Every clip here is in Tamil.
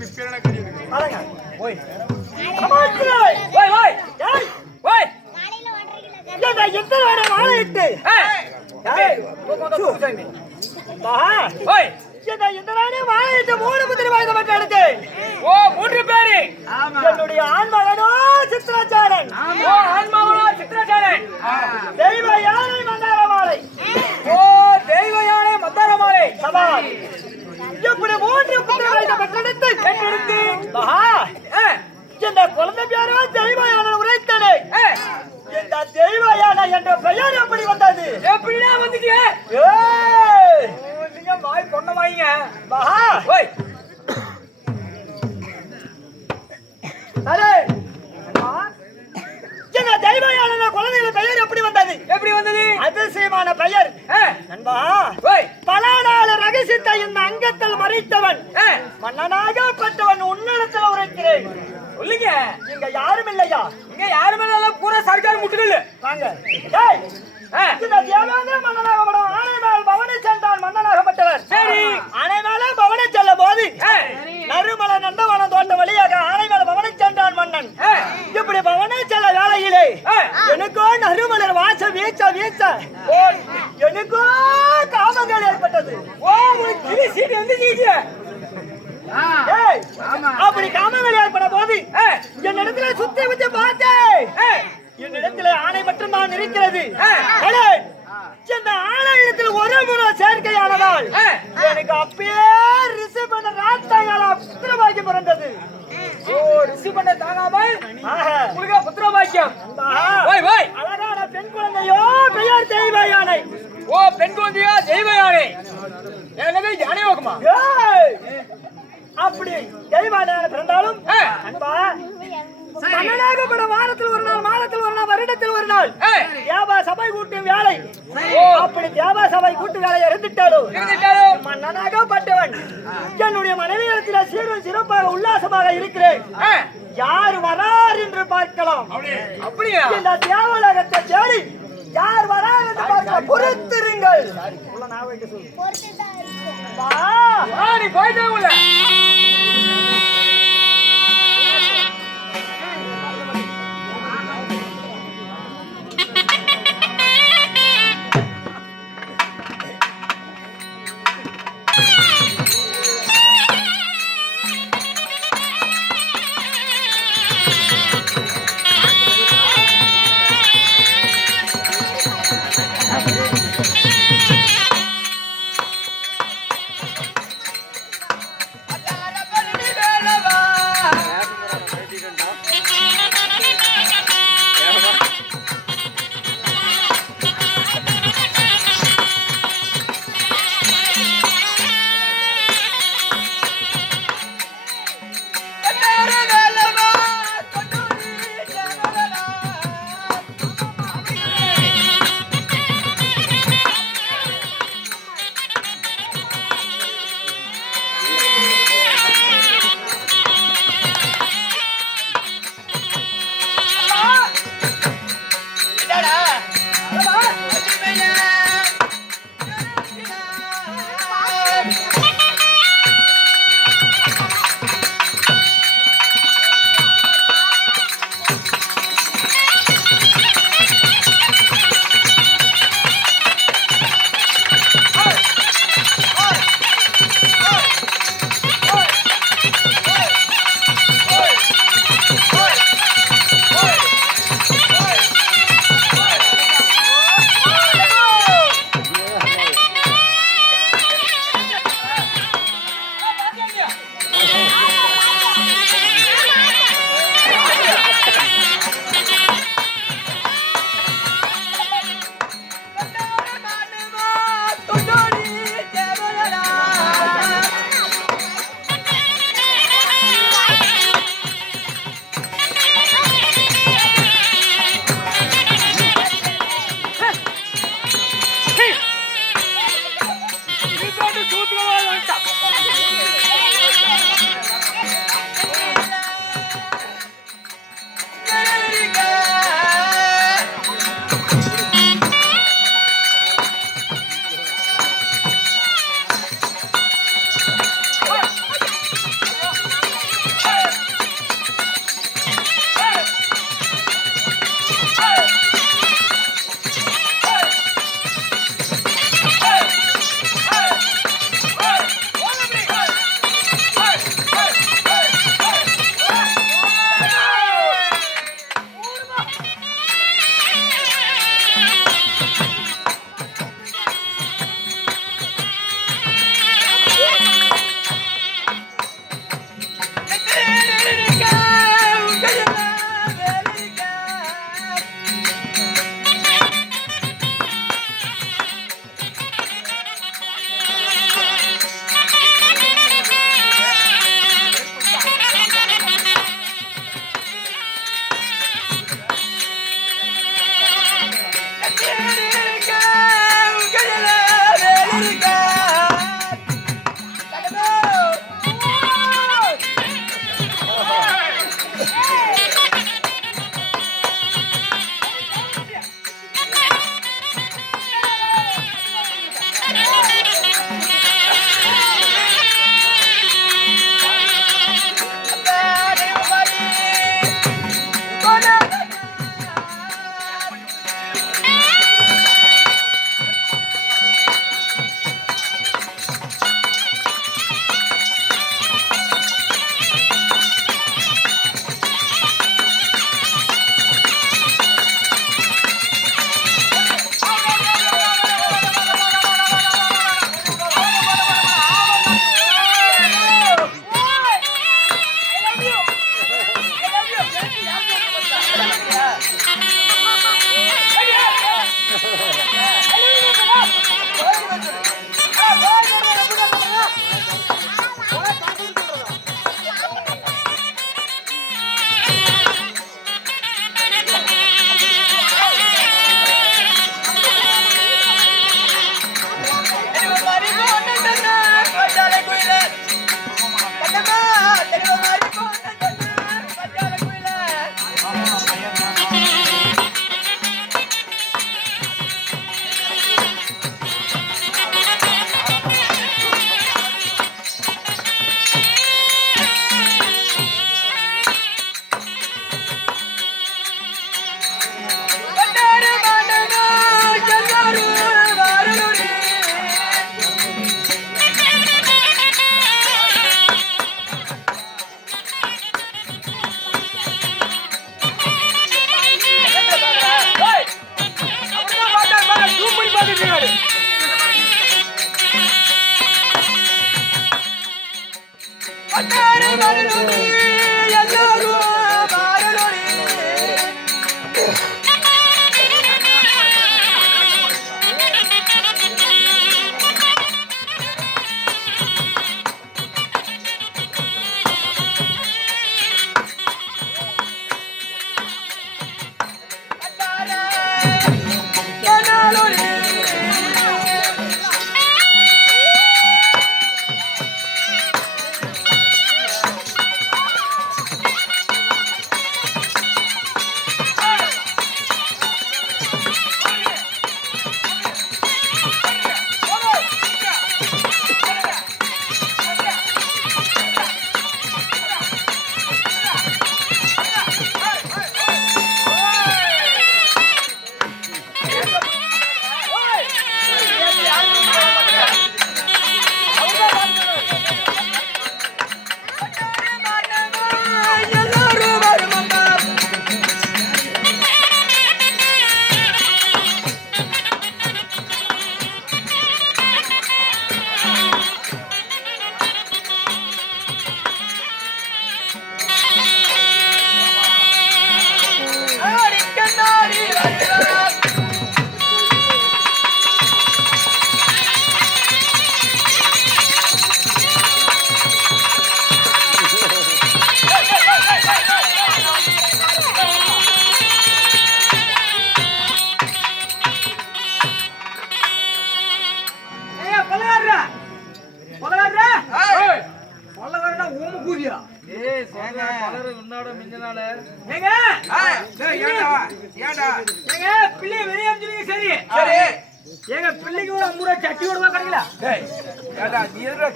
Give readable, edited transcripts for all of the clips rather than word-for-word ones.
ஓய் ஓய் ஓய் ஓய் என்ன எத்தனை வரை வாழையிட்டு ஓய் இந்த நானே வாழையிட்டு 3 முதிரை வாய்ந்த மக்கள் எடுத்து ஓ 3 பேரு என்னுடைய ஆண்மகனோ சித்ராச்சாரன் ஓ ஆண்மகனோ சித்ராச்சாரன் தெய்வ யானை மந்தாரமாலை ஓ தெய்வ யானை மந்தாரமாலை சபால் இப்படி 3 முதிரை வாய்ந்த மக்கள் எடுத்து மகா இந்த குழந்தை பேரோ தெய்வ யானை உரைத்தனே இந்த தெய்வ யானை என்ற பெயர் எப்படி வந்தது எப்படிடா வந்துச்சு ஏய் நீங்க வாய் பொண்ண வாங்க மகா ஓய் அரே இந்த தெய்வ யானை குழந்தையோட பெயர் எப்படி வந்தது அதிசயமான பெயர் நண்பா ஓய் பல நாள் ரகசியத்தை இந்த அங்கத்தில் மறைத்தவன் மன்னனாக பட்டவன் உன்னிடத்தில் உரைக்கிறேன் சொல்லுங்க இங்க யாரும் இல்லையா இங்க யாரும் இல்ல பூரா சர்க்கார் முட்டுகள் வாங்க டேய் இந்த தேவாங்க மன்னனாகப்படும் ஆனை மேல் பவனி சென்றான் மன்னனாகப்பட்டவர் சரி ஆனை மேல பவனி செல்ல போது நறுமல நந்தவனம் தோட்ட வழியாக ஆனை மேல பவனி சென்றான் மன்னன் இப்படி பவனி செல்ல வேளையிலே எனக்கோ நறுமலர் வாசம் வீச்ச எனக்கோ காமங்கள் ஏற்பட்டது ஓ ஒரு கிளி சீட் வந்து அப்படி காமங்கள் ஏற்பட போது என்னிடத்துல சுத்தி வச்சு பார்த்தேன் என்னிடத்துல ஆணை மட்டும் தான் இருக்கிறது இந்த ஆணையத்தில் ஒரு முறை சேர்க்கையானதால் எனக்கு அப்பயே ரிசி பண்ண ராத்தாயால புத்திரபாக்கியம் பிறந்தது ஓ ரிசி பண்ண தாங்காமல் உங்களுக்கு புத்திரபாக்கியம் அழகான பெண் குழந்தையோ பெயர் தெய்வ யானை ஓ பெண் குழந்தையோ தெய்வ யானை எனவே யானை நோக்குமா அப்படி தெய்வான பிறந்தாலும் அன்பா மன்னனாகப்பட வாரத்தில் ஒரு நாள் மாதத்தில் ஒரு நாள் வருடத்தில் ஒரு நாள் தேவா சபை கூட்டும் வேலை அப்படி தேவா சபை கூட்டு வேலை இருந்துட்டாலும் மன்னனாகப்பட்டவன் என்னுடைய மனைவியிடத்தில் சீரும் சிறப்பாக உல்லாசமாக இருக்கிறேன் யார் வரார் என்று பார்க்கலாம் அப்படியா இந்த தேவலோகத்தை தேடி யார் வரார் என்று பார்க்கலாம் பொறுத்திருங்கள் நீ போயிட்டே உள்ள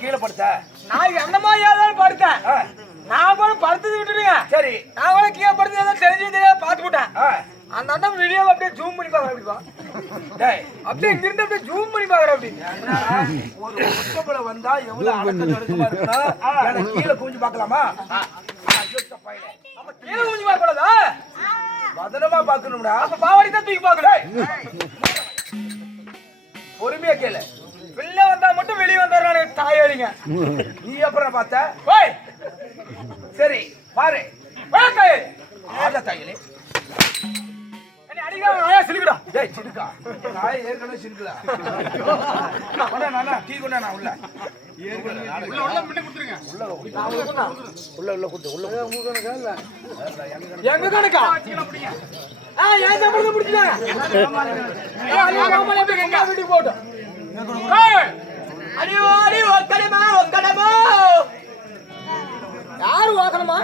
கீழே படுத்த நான் அந்த மாதிரி ஏதாவது படுத்தேன். நான் கூட படுத்தது விட்டுருங்க. சரி, நான் கூட கீழே படுத்து ஏதாவது தெரிஞ்சு தெரியாத பார்த்து விட்டேன். அந்த அண்ணன் வீடியோ அப்படியே ஜூம் பண்ணி பாக்குறேன். அப்படிப்பா அப்படியே இங்கிருந்து அப்படியே ஜூம் பண்ணி பாக்குறேன். அப்படி ஒரு ஒட்டப்பட வந்தா எவ்வளவு அடக்க நடுக்கமா இருக்குன்னா கீழே குஞ்சு பார்க்கலாமா? அப்ப கீழே குஞ்சு பார்க்கக்கூடாதா? பத்திரமா பார்க்கணும்டா. அப்ப பாவாடி தான் தூக்கி பாக்குறேன். பொறுமையா கேளு. வெளில வந்தா மட்டும் வெளியே வந்தாரு தாயாளிங்க. நீ அப்புறம் பார்த்த சரி பாரு. ஆட தாயலே அடிக்கா சிலுக்குடா. டேய் சிலுக்கா, நாய் ஏற்கனவே சிலுக்குடா. டீ கொண்டா நான் உள்ள எங்க கணக்கா என் சம்பளத்தை பிடிச்சிட்டாங்க. வீட்டுக்கு போட்டோம். அடியோ அடி ஒக்கடமா ஒக்கடமா. யாரு வாக்கணுமா?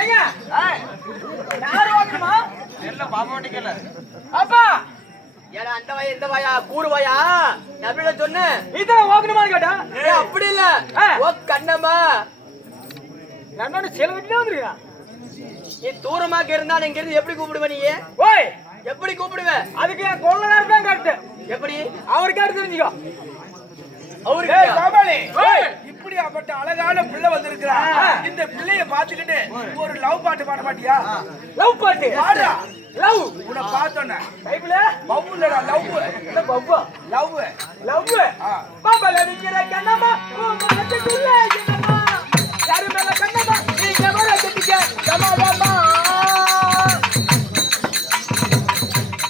ஏங்க யாரு வாக்கணுமா? என்ன பாப்பாட்டிக்கல அப்பா ஏடா அந்த வாயா இந்த வாயா கூறு வாயா எப்படி சொன்ன? நீதான் வாக்கணுமான்னு கேட்டா அப்படி இல்ல. ஓ கண்ணம்மா நன்னோட சில வீட்டுல வந்துருக்கா. நீ தூரமாக இருந்தா இங்க இருந்து எப்படி கூப்பிடுவ? நீ ஓய் எப்படி கூப்பிடுவ? அதுக்கு என் கொள்ளனார் தான் கரெக்ட். எப்படி அவருக்கு அடுத்து தெரிஞ்சுக்கோ. இப்படி அப்பட்ட அழகான பிள்ளை வந்திருக்கிறா. இந்த பிள்ளைய பாத்துக்கிட்டு ஒரு லவ் பாட்டு பாட மாட்டியா? லவ் பாட்டு பாடா. லவ் உன்னை பார்த்தோன்னே பைபிள பவுலடா லவ். என்ன பவ்வா? லவ் லவ் பாபால நிக்கிற கண்ணம்மா ஓ மனசுக்குள்ள என்னம்மா யாரு மேல கண்ணம்மா நீ கேமரா கட்டிக்க கமாலம்மா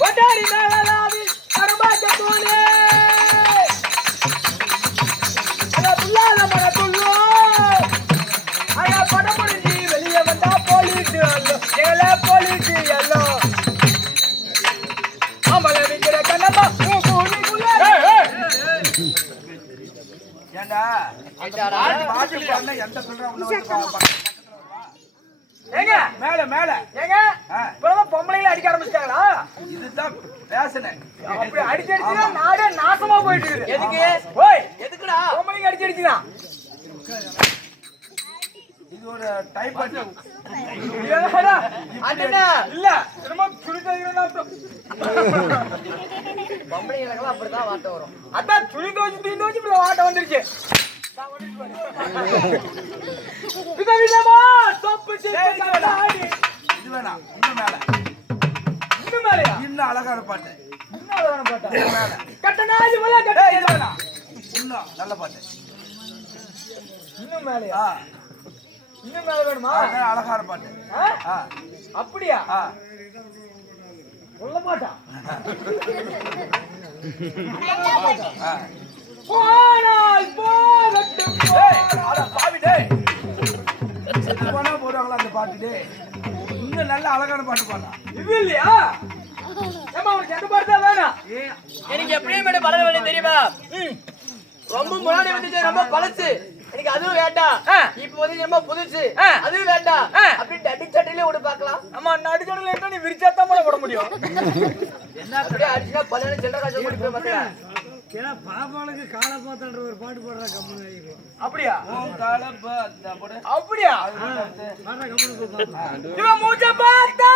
வடாரி மேலாவி கரமாக்க தோனே அட புல்லால மர துள்ளோ ஐயா படபடி வெளிய வந்தா போலீஸ் எல்ல போலீஸ் எல்ல பாபால நிக்கிற கண்ணம்மா ஓ கோணிக்குள்ள ஏண்டா பாட்டு பாடுனா எந்த பிள்ளை உள்ள ஏங்க மேல மேல ஏங்க இப்பதான் பொம்பளைகளை அடிக்க ஆரம்பிச்சிட்டாங்களா? இதுதான் பேசனே. அப்படி அடிச்சு அடிச்சுதான் நாடே நாசமா போயிட்டு இருக்கு. எதுக்கு? ஓய் எதுக்குடா பொம்பளைங்க அடிச்சு அடிச்சுதான் இது ஒரு டைப் பண்ணி அண்ணா இல்ல திரும்ப சுழிதான் பொம்பளைங்களுக்கெல்லாம் அப்படிதான் வார்த்தை வரும். அதான் சுழி தோச்சு தூக்கி தோச்சு இப்படி வாட்ட வந்துருச்சு. இது வேணாம். இன்னும் மேல இன்னும் மேலையா? இன்னும் அழகான பாட்டு. இன்னும் அழகான பாட்டா? மேல கட்டணாஜி மலை கட்ட இது வேணாம். இன்னும் நல்ல பாட்டு. இன்னும் மேலையா? இன்னும் மேல வேணுமா? அழகான பாட்டு. அப்படியா? சொல்ல மாட்டான். போனால் போகட்டும். போடுவாங்களா அந்த பாட்டு? இன்னும் நல்ல அழகான பாட்டு பாடலாம். இது இல்லையா? ஏமா உனக்கு எந்த பாட்டு தான் வேணும்? எனக்கு எப்படியும் மேடம் பலர் வேணும் தெரியுமா? ரொம்ப முன்னாடி வந்துச்சு, ரொம்ப பழசு. எனக்கு அதுவும் வேண்டாம். இப்ப வந்து ரொம்ப புதுசு, அதுவும் வேண்டாம். அப்படி அடிச்சட்டிலே விட பாக்கலாம். ஆமா, அடிச்சட்டில என்ன நீ விரிச்சாத்தான் போட முடியும். என்ன அப்படியே அடிச்சா பலன செல்ற காசு போட்டு போய் பாத்தா. ஏன்னா பாப்பாளுக்கு காலப்பாத்தன்ற ஒரு பாட்டு பாடுற கம்பெனி ஆகிடும். அப்படியா? காலப்பாத்தா போடு. அப்படியா? பாடுற கம்பெனி இவன் மூஞ்ச பார்த்தா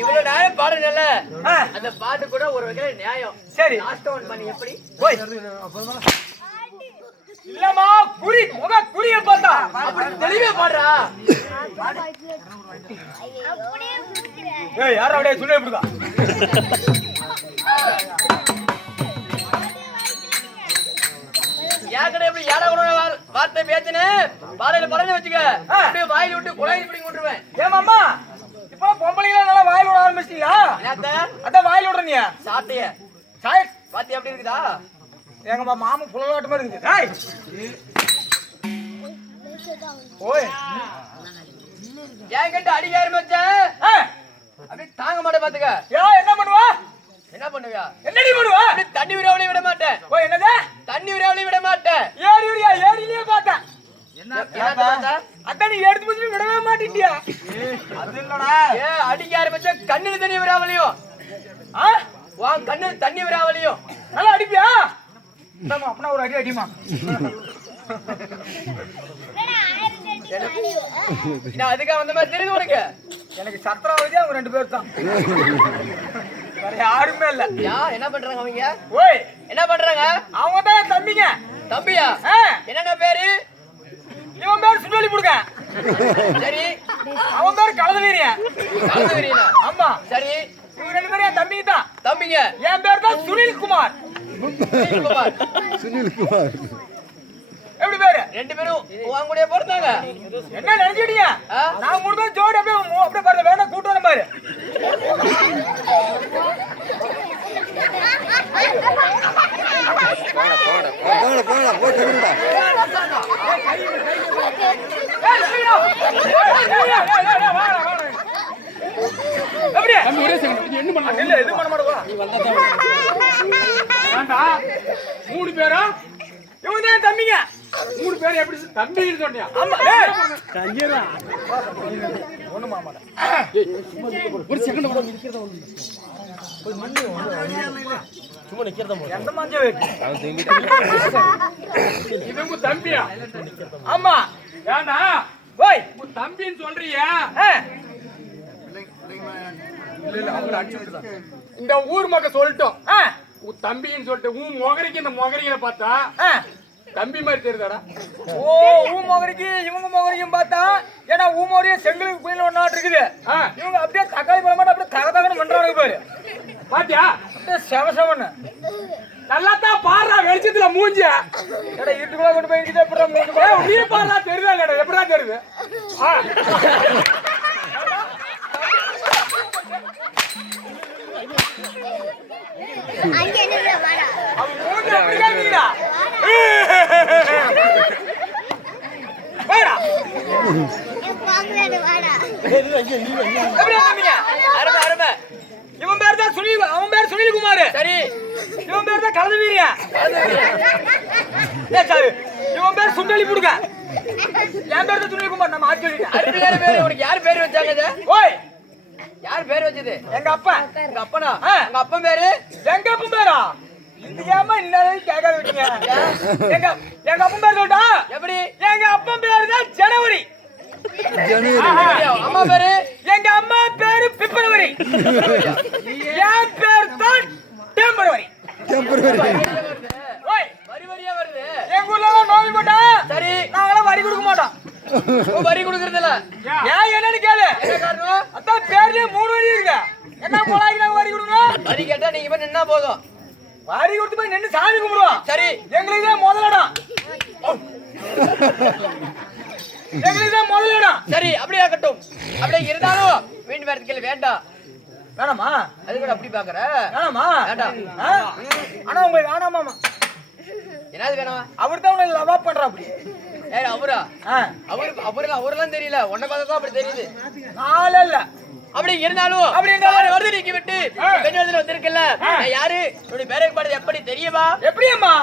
இவ்வளவு நேரம் பாடுங்கல்ல, அந்த பாட்டு கூட ஒரு வகையில நியாயம். சரி, லாஸ்ட் ஒன் பண்ணி எப்படி இல்லமா குறி முக குறிய பார்த்தா அப்படி தெளிவே பாடுறா. ஏய் யாரா அப்படியே சுண்ணே இப்படிதா யாக்கடை எப்படி யாரா கூட வார்த்தை பேச்சுன்னு பாறையில பறந்து வச்சுக்க, அப்படியே வாயில விட்டு குழாய் பிடிங்கி விட்டுருவேன். ஏமாமா இப்போ பொம்பளைங்களா நல்லா வாயில விட ஆரம்பிச்சிட்டீங்களா? அதான் வாயில விடுறீங்க. சாப்பிட்டிய சாய் பாத்தி அப்படி இருக்குதா? எங்க மாமு புலவாட்டு மாதிரி இருக்குது. ஓய் ஏன் கிட்ட அடிக்க ஆரம்பிச்ச அப்படி தாங்க மாட்டேன் பாத்துக்க. என்ன பண்ணுவா? என்ன பண்ணுவியா? என்னடி பண்ணுவா? தண்ணி விராவளையும் விட மாட்டேன். ஓ என்னது? தண்ணி விராவளையும் விட மாட்டேன். ஏரியிலேயே பார்த்தேன். அதான் நீ எடுத்து போய் விடவே மாட்டேன்டியா? அது இல்லடா. ஏன் அடிக்க ஆரம்பிச்ச கண்ணுல தண்ணி விராவளையும் வா கண்ணுல தண்ணி விராவளையும் நல்லா அடிப்பியா? அப்பனா ஒரு அடி அடிமா. நான் அதுக்காக வந்த மாதிரி தெரியுது உனக்கு. எனக்கு சத்ராவதி அவங்க 2 பேர் தான், வேற யாருமே இல்ல. என்ன பண்றாங்க அவங்க? ஓய் என்ன பண்றாங்க? அவங்க தான் தம்பிங்க. தம்பியா? என்னென்ன பேரு? இவன் பேர் சுண்டலி புடுங்க. சரி. அவன் பேர் கலதவீரியா. கலதவீரியா? ஆமா. சரி. இவங்க 2 பேரும் என் தம்பிங்க தான். தம்பிங்க. என் பேர் தான் சுனில் குமார். சுனில் குமார். எப்படி பேரு? 2 பேரும் உன் கூடயே பிறந்தாங்க. என்ன நினைச்சிட்டீங்க? நான் 3 பேர் ஜோடி அப்படியே பாருங்க, வேணா கூட்டு வர மாதிரி. மூணு பேரா? இவங்க தான் தம்பிங்க. 3 பேர் எப்படி தம்பின்னு சொன்னியா? ஆமா. ஒரு செகண்ட் கூட எந்த மஞ்ச வைக்கு? இது உங்க தம்பியா? ஆமா. ஏண்டா ஓய் உன் தம்பின்னு சொல்றியா? இல்ல அவங்கள அடிச்சுட்டாங்க. இந்த ஊர் மக்கள் சொல்லிட்டோம் உன் தம்பின்னு சொல்லிட்டு உன் மொகரிக்கு இந்த மொகரிகளை பார்த்தா தம்பி மாதிரி தெரியுதாடா? ஓ ஊமோகரிக்கு இவங்க மோகரிக்கும் பார்த்தா, ஏன்னா ஊமோரியும் செங்கலுக்கு கோயில் ஒரு நாட்டு இருக்குது. இவங்க அப்படியே தக்காளி பழம் மட்டும் அப்படியே தக தகன்னு பண்றாங்க பாரு. பாத்தியா? அப்படியே செவசவன்னு நல்லா தான் பாடுறா வெளிச்சத்துல மூஞ்சி. ஏடா இருட்டுக்குள்ள கொண்டு போய் இங்கிட்ட எப்படி மூஞ்சி நீ பாடுறா தெரியுதா இல்லடா? எப்படா தெரியுது? அவன் மூஞ்சி அப்படியே நீடா. வாடா. எப்படியா தம்பிங்க? அருமை அருமை. இவன் பேர் தான் சுனில், அவன் பேர் சுனில் குமார். சரி. இவன் பேர் தான் கலதவீரியா. சாரு இவன் பேர் சுண்டலி புடுங்க. என் பேர் தான் சுனில் குமார். நம்ம ஆட்சி அருமையான பேரு. உனக்கு யார் பேர் வச்சாங்க இது? ஓய் யார் பேர் வச்சது? எங்க அப்பா. உங்க அப்பனா? உங்க அப்பன் பேரு? எங்க அப்பன் பேரா? இந்த ஏமா இன்னும் கேட்காத விட்டீங்க. எங்க அப்பன் பேர் சொல்லிட்டா? எப்படி? எங்க அப்பன் பேரு தான் ஜனவரி. அம்மா பேரு? எங்க அம்மா பேரு பிப்ரவரி. என் பேர் தான் டெம்பரவரி. ஓய் வரி வரியா வருது. எங்க ஊர்ல நோய் போட்டா சரி நாங்களாம் வரி கொடுக்க மாட்டோம். வரி கொடுக்கறது இல்ல. ஏன் என்னன்னு கேளு. என்ன காரணம்? அதான் பேர்லயே 3 வரி இருக்கு. என்ன கொலாய்க்கு நாங்க வரி கொடுக்கணும்? வரி கேட்டா நீங்க போய் நின்னா போதும். வரி கொடுத்து போய் நின்று சாமி கும்பிடுவோம். சரி. எங்களுக்கு தான் முதலிடம். எங்களுக்கு தான் முதலிடம். சரி அப்படியே ஆகட்டும். அப்படியே இருந்தாலும் வீண்டு வரதுக்கு வேண்டாம். வேணாமா? அது கூட அப்படி பாக்குற? வேணாமா? வேண்டாம். ஆனா உங்களுக்கு வேணாமாமா? என்னது வேணாம்? அவர் தான் உங்களை லவ் பண்றா அப்படி. ஏய் அவரா? அவரெல்லாம் தெரியல. உன்னை பார்த்தா தான் அப்படி தெரியுது. நாளே இல்ல. அப்படி இருந்தாலும் அப்படி இருந்தாலும் வருது நீக்கி விட்டு பெண் வருதுல வந்திருக்கல. நான் யாரு? உன்னுடைய பேரை பாடுறது எப்படி தெரியுமா? எப்படியம்மா?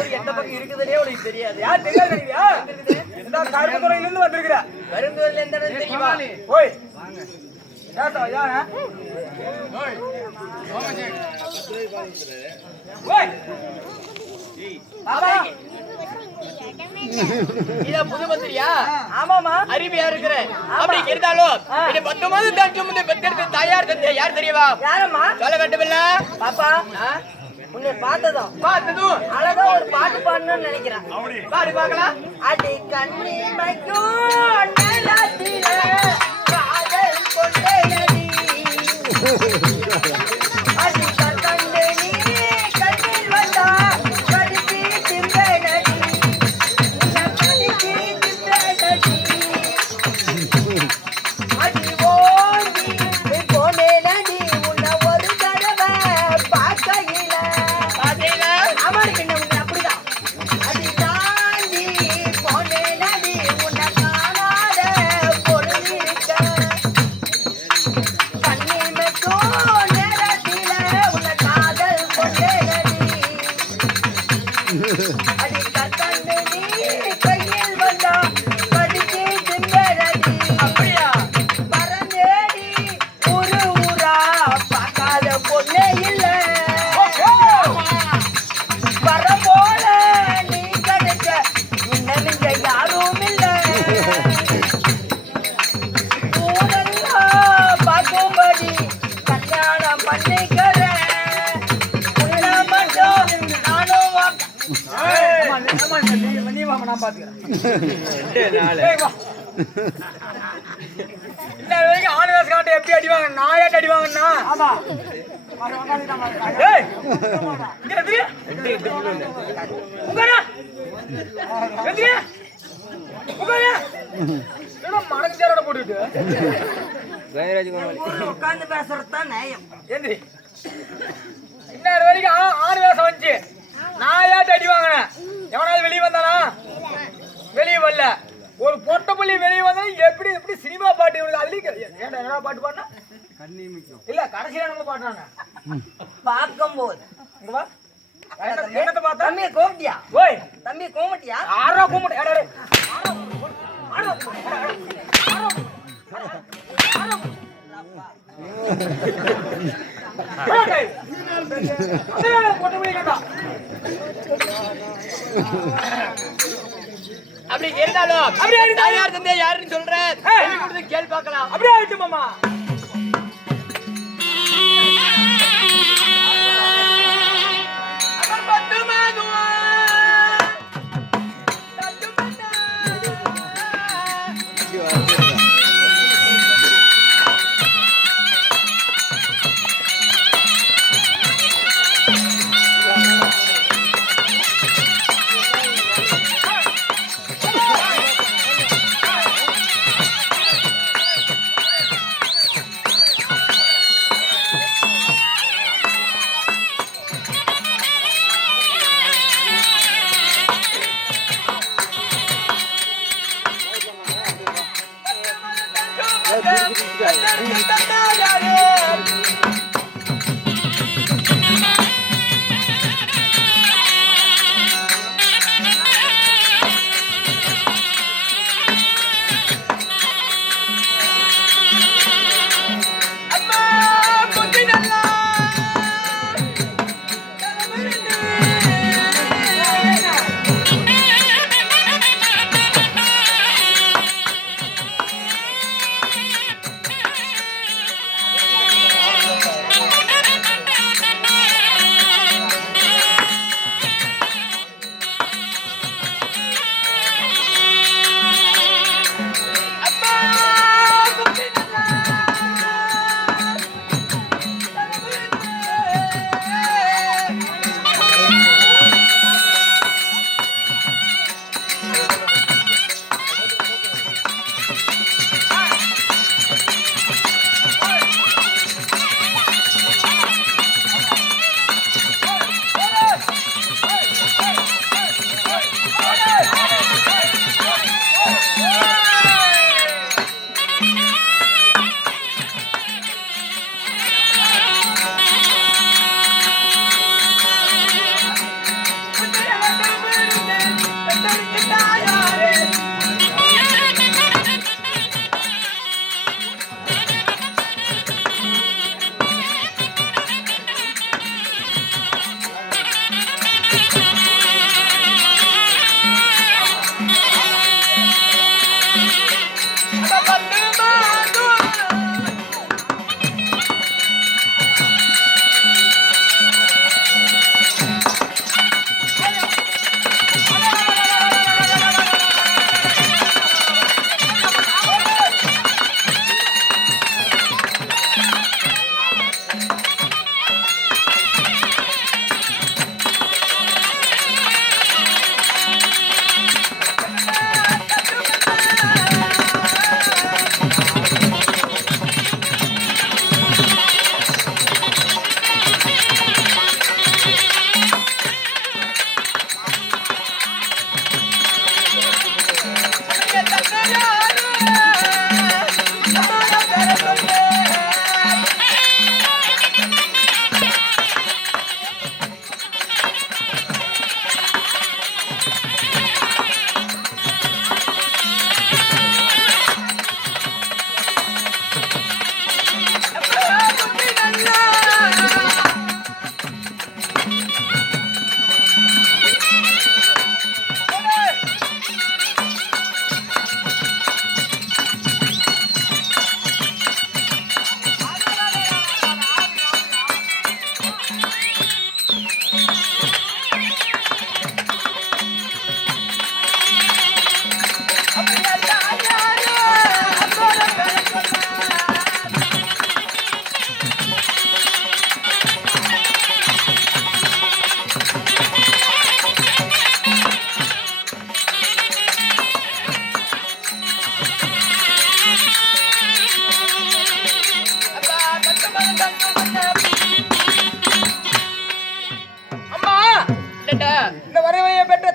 ஊர் எந்த பக்கம் இருக்குதுன்னே உனக்கு தெரியாது. யார் தெரியாது நினைக்கிறியா? இந்த கருப்புத்துறையில இருந்து வந்திருக்கிற. கரும்புல எந்த இடம் தெரியுமா? ஓய் யாரா யாரா? ஓய் சோமசேகர் ஓய் பாபா இத புது மந்திரியா? ஆமாமா அறிவியா இருக்கிற. அப்படி இருந்தாலும் இது 19 தான் சுமந்து பெத்தெடுத்து தாயார் தந்தை யார் தெரியுமா? யாரம்மா? சொல்ல வேண்டுமில்ல? பாப்பா உன்னை பார்த்ததும் பார்த்ததும் அழகா ஒரு பாட்டு பாடணும்னு நினைக்கிறேன். பாரு பார்க்கலாம். அடி கண்ணி மைக்கும் நேரத்திலே காதல் கொண்டேனடி. அடி கண்ணே நீ கண்ணில் வந்தா கடிச்சி திம்பேனடி. கடிச்சி திம்பேனடி. அடி ஓடி போனேனடி உன்னை ஒரு தடவை பார்க்கையில. பாத்தீங்களா? ஆமா பின்ன உன்னை அப்படிதான். அடி தாண்டி போனேனடி உன்னை காணாத பொழுதிருக்க. கண்ணிமைக்கும் நேரத்தில உன்னை காதல் கொண்டேனடி. அடி கண்ணு நீ கையில் வந்தா கடிச்சு திம்பேனடி. அப்படியா? பரந்தேடி ஊரு ஊரா பார்க்காத பொண்ணே இல்ல. வர போல நீ கிடைச்ச இன்னமிங்க யாரும் இல்ல. ஊரெல்லாம் பார்க்கும்படி கல்யாணம் பண்ணிக்கிறேன். உன்னை மட்டும் நானும் நீ வாங்க நான் பாத்துக்கிறேன். ஆணு வேச காட்ட எப்படி அடிவாங்க? நாயாட்ட அடிவாங்கன்னா ஆமா. ஏய் இங்க எதிரி உங்கடா எதிரி உங்கடா என்ன மனசேரோட போட்டுட்டு உட்கார்ந்து பேசுறது தான் நியாயம். எந்திரி இன்னொரு வரைக்கும் ஆணு வேஷம் வந்துச்சு நாயாட்ட அடி வாங்கினேன். எவனாவது வெளியே வந்தானா? வெளியே வரல. ஒரு பொட்டை புள்ளி வெளியே வந்தா எப்படி எப்படி சினிமா பாட்டு இவனுக்கு அதுலயும் ஏன்டா என்னடா பாட்டு பாடினா இல்ல கடைசியா நம்ம பாடுறாங்க பார்க்கும்போது இங்க வா. என்னத்தை பார்த்தா? தம்பி கோமட்டியா? ஓய் தம்பி கோமட்டியா? ஆறா கோமட்டி ஏடா அப்படி இருந்தாலும் அப்படியே தாயார் தந்தை யாருன்னு சொல்றேன். கேள்வி பார்க்கலாம். அப்படியே ஆயிட்டு மாமா.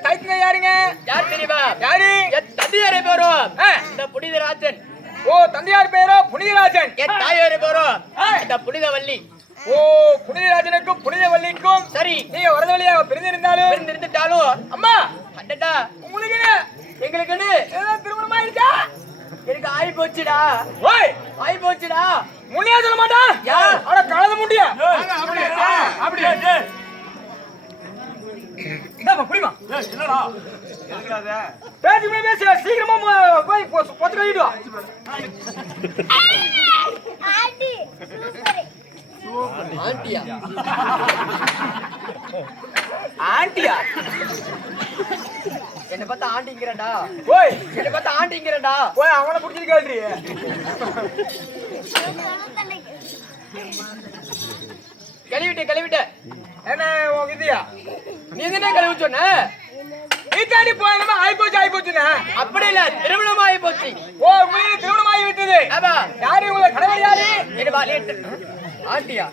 தைத்தது யாருங்க? யார் தெரியுமா? யாரு? என் தந்தையாரே பேரும் இந்த புனிதராஜன். ஓ, தந்தையார் பேரோ புனிதராஜன். என் தாயாரே பேரும் இந்த புனிதவள்ளி. ஓ, புனிதராஜனுக்கும் புனிதவள்ளிக்கும் சரி நீங்க வரது வழியா பிரிந்திருந்தாலும் அம்மா அண்டடா உங்களுக்கு எங்களுக்குன்னு திருமணம் ஆயிடுச்சா? எனக்கு ஆயி போச்சுடா. ஓய், ஆயி போச்சுடா. முன்னையா சொல்ல மாட்டான். யார்? அவட கலத முடியா? அப்படியே என்னப்பா புரியுமா? என்னடா பேசிமே பேச சீக்கிரமா போய் பொத்து கழிட்டு வா. ஆண்டியா ஆண்டியா என்ன பார்த்தா ஆண்டிங்கிறடா. ஓய், என்ன பார்த்தா ஆண்டிங்கிறடா. ஓய், அவனை புடிச்சிட்டு கேள்றி. கழுவிட்ட என்ன உன் விதியா? நீ என்ன கழுவி சொன்ன? நீ தாண்டி போனமா ஆயிப்போச்சுன்னா அப்படி இல்ல, திருமணம் ஆகி போச்சு. ஓ, உங்களுக்கு திருமணம் ஆகி விட்டது. யாரு உங்களை கணவர்? யாரு? ஆண்டியா?